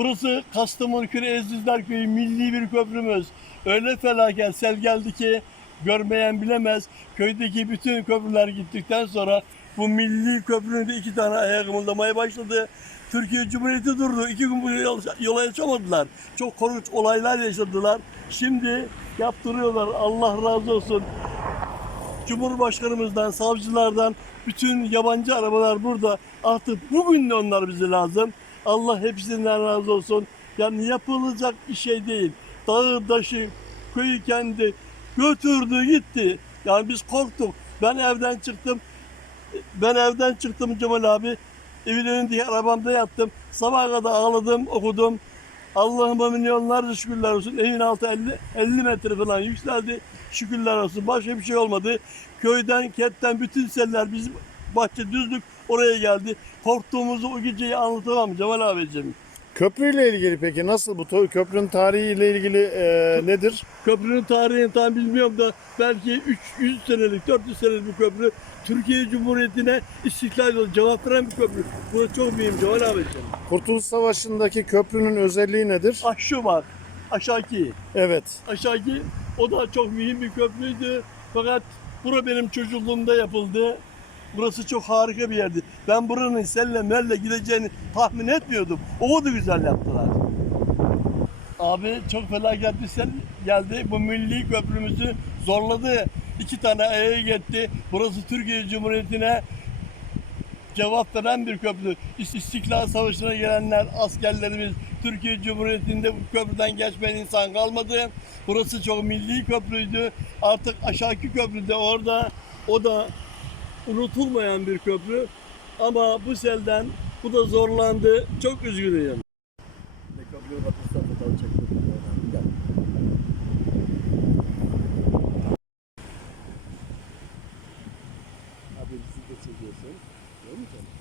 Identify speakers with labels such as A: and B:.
A: Burası Kastamonu Köyü Ezizler Köyü milli bir köprümüz. Öyle felaket sel geldi ki görmeyen bilemez. Köydeki bütün köprüler gittikten sonra bu milli köprünün iki tane ayağı kımıldamaya başladı. Türkiye Cumhuriyeti durdu. İki gün yol- yola yaşamadılar. Çok korkunç olaylar yaşadılar. Şimdi yaptırıyorlar. Allah razı olsun. Cumhurbaşkanımızdan, savcılardan, bütün yabancı arabalar burada. Artık bugün de onlar bize lazım. Allah hepsinden razı olsun. Yani yapılacak bir şey değil. Dağı, taşı, köyü kendi götürdü gitti. Yani biz korktuk. Ben evden çıktım. Ben evden çıktım Cemal abi. Evin önündeki arabamda yattım. Sabaha kadar ağladım, okudum. Allah'ıma milyonlarca şükürler olsun. Evin altı 50, 50 metre falan yükseldi. Şükürler olsun. Başka bir şey olmadı. Köyden, ketten bütün seller bizim bahçe düzlük oraya geldi. Korktuğumuzu o geceyi anlatamam Cemal abicim.
B: Köprüyle ilgili peki nasıl bu köprünün tarihiyle ilgili e, nedir?
A: Köprünün tarihini tam bilmiyorum da belki 300 senelik, 400 senelik bir köprü. Türkiye Cumhuriyeti'ne istiklal yolu cevap veren bir köprü. Burası çok mühim Cemal abicim.
B: Kurtuluş Savaşı'ndaki köprünün özelliği nedir?
A: Şu var, aşağıki.
B: Evet.
A: Aşağıki o da çok mühim bir köprüydü. Fakat bura benim çocukluğumda yapıldı. Burası çok harika bir yerdi. Ben buranın selle merle gideceğini tahmin etmiyordum. O da güzel yaptılar. Abi çok felaket bir sel geldi. Bu milli köprümüzü zorladı. İki tane ayağı gitti. Burası Türkiye Cumhuriyeti'ne cevap veren bir köprü. İst- İstiklal Savaşı'na gelenler, askerlerimiz, Türkiye Cumhuriyeti'nde bu köprüden geçmeyen insan kalmadı. Burası çok milli köprüydü. Artık aşağıki köprü de orada. O da unutulmayan bir köprü. Ama bu selden bu da zorlandı. Çok üzgünüm. Abi bizi de çekiyorsun. Mi canım?